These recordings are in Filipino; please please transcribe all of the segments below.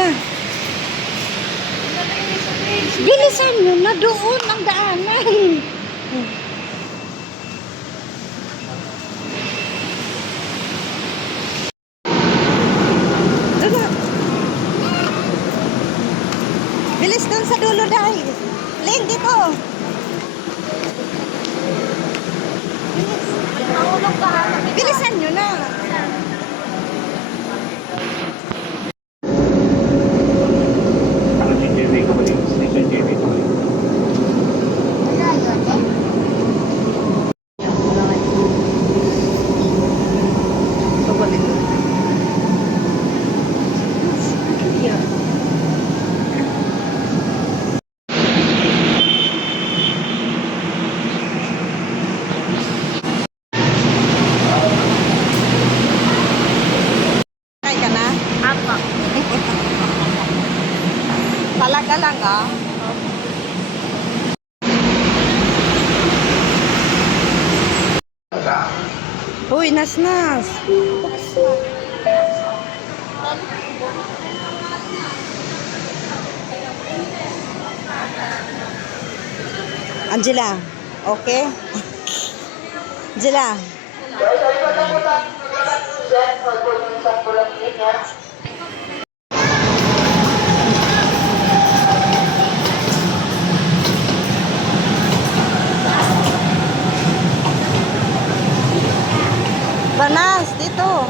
Hala. Bilisan nyo na doon ang daanan. Diba? Bilis doon sa dulo dahil. Ling, dito. Bilisan nyo na. Talaga lang ah. Uy, nas-nas. Angela, okay? Angela. Banas, dito.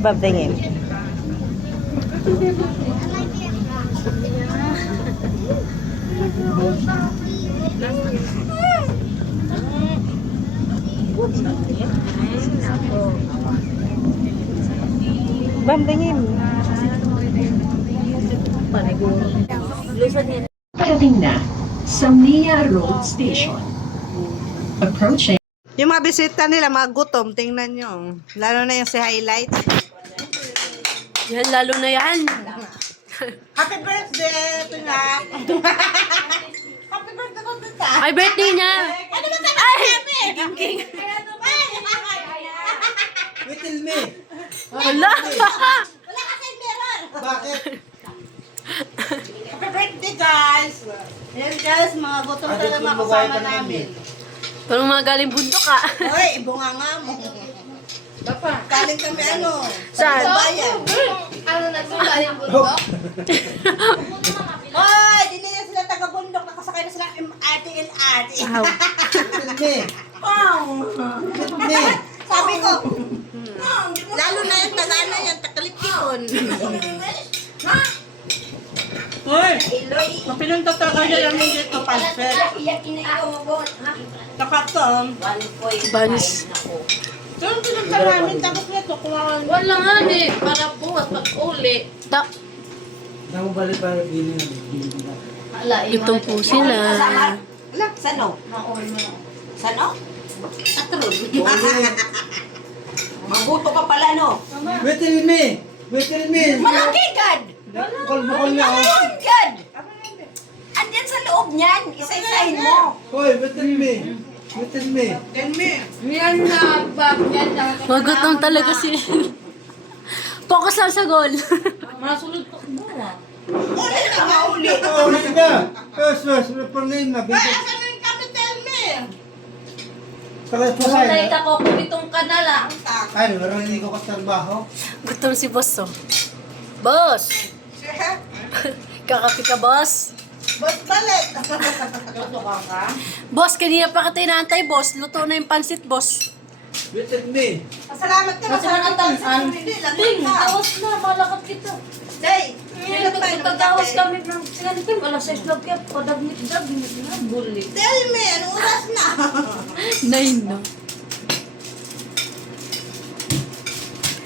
Babdingin. Babdingin. Parating na sa Mia Road Station. Approaching. Yung mga bisita nila, mga gutom, tingnan nyo. Lalo na yung si highlights. Yan, lalo na yan. Happy birthday, Pinak! Happy birthday ko, Tita! Ay, birthday niya. Ano ba sa namin? King. Little me. Wala. Wala kasi meron! Bakit? Happy birthday, guys! Ayan, guys, mga gutom talaga mga kasama namin. Parang mga galing bundok ah. Hoy, ibunga nga mo. Galing kami ano? Saan? Bayan. Ano nagsimba yung bundok? Hoy, di nila sila taga-bundok. Nakasakay na sila MRT-LRT. Wow. Little me. Little me. Sabi ko, lalo na yung taga-ano yan, taga-Lipkipon. Hoy, mapinunta talaga yan yung dito, Panser. Nakatong. Banis. Yung pinunta namin, tapos nito, kumakan. Wala nga eh, para bukas pag-uli. Nakabalik para bili na. Gutom po sila. Wala, sano? Sano? Atrol. Mabuto ka pala, no? Little me. Little me. Malaki, God! Bukol-bukol niya, oh. Ayun, God! Andyan sa loob niyan, isa-isahin mo. Hoy, little me. Little me. Yan na, bag yan na. Magutom talaga sila. Focus lang sa goal. Masulod pa ko ah. Uli na nga, uli. Uli na. Yes, pername na. Ay, asan na yung capital me? Sakit pa Wala sa'yo. ka po, pumitong ka na lang. Ay, parang hindi ko katrabaho. Gutom si boss oh. Boss! Kakapi ka, boss? Ba't balik? Boss, kanina pa kita inaantay, boss. Luto na yung pansit, boss. With me. Pasalamat ka. Kasi manatansan. Hindi, Ting, lagot ka. tawas na, malakat kita. Day, Pagkagawas kami ng sinabi ko, alas 6 lang kaya padagmit-dagmit na, bulit. Tell me, anong oras na? 9 na.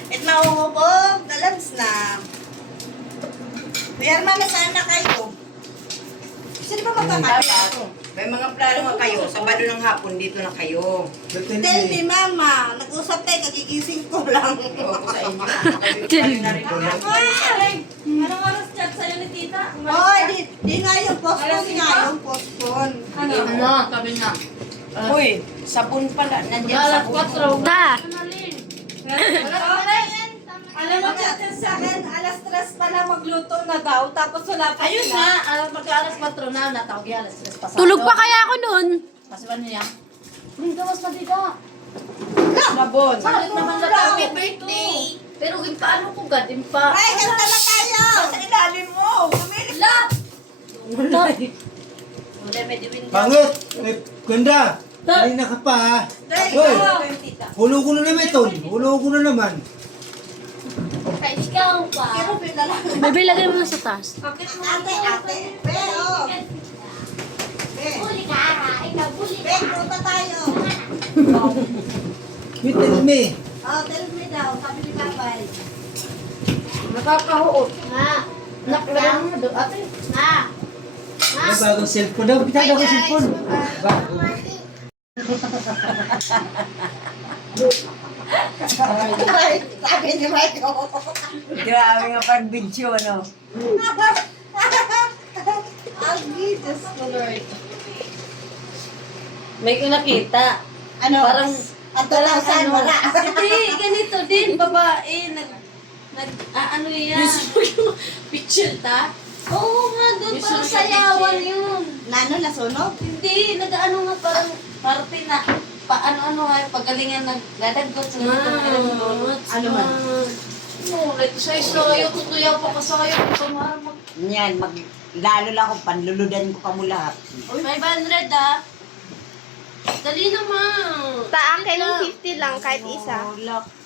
At mahuhubog, dalans na. Mayarma na sana kayo. Sino ba magkakatayo? May mga plano nga kayo. Sabado ng hapon, dito na kayo. With Tell me, me. mama. Nag-usap tayo, kagigising ko lang. Oo, sa inyo. Kayo na rin po. Anong oras chat sa'yo ni tita? Oy, di nga yung postpone nga, yung postpone. Ano? Sabi nga. Uy, sabon pala. Nandiyan Alas sabon. 4. Ta! Alam mo, chat sa akin, alas 3 pa lang magluto na daw, tapos wala pa Ayun sila. na, mag-alas 4 na, natawag yan, alas 3 pasado. Tulog pa kaya ako nun? Kasi ba niya? Hindi gawas pa dito. Sabon. Bakit naman natawag birthday? Pero paano ko gadin pa? Ay, kanta na tayo! Sa ilalim mo. Sumilip. La! Wala, may diwin ka. Pangit. Eh, ganda. Kanina ka pa ha. Day, Hoy. oh. Hulo ko na naman ito. Hulo ko na naman. Kaya ikaw pa. Pero pinala. Bebe, lagay mo na sa taas. Ate, ate. Be, oh. Be. Be, punta tayo. With me. Oh, tell me daw, sabi ni Babay. Nakakahuot. Naklaro mo doon, ate. May bagong cellphone daw. Pitay daw ko cellphone. Bago. Sabi ni Michael. Grabe nga pag-video, ano? Agi, Diyos ko, Lord. May nakita. Ano? Parang, ang tulasan, wala. Hindi, ganito din, babae. Ano yan? Picture ta? Oo nga, doon parang sayawan yun. Nano, nasunog? Hindi, nag-ano nga parang parte na, paano-ano nga, pagalingan nagdadagot sa mga Ano man? No, like, sa kayo, tutuyaw pa sa kayo, pamarang Yan, lalo lang ako, panluludan ko ka mo lahat. 500 ah. Dali naman. Ta akin 50 lang kahit isa. Lock.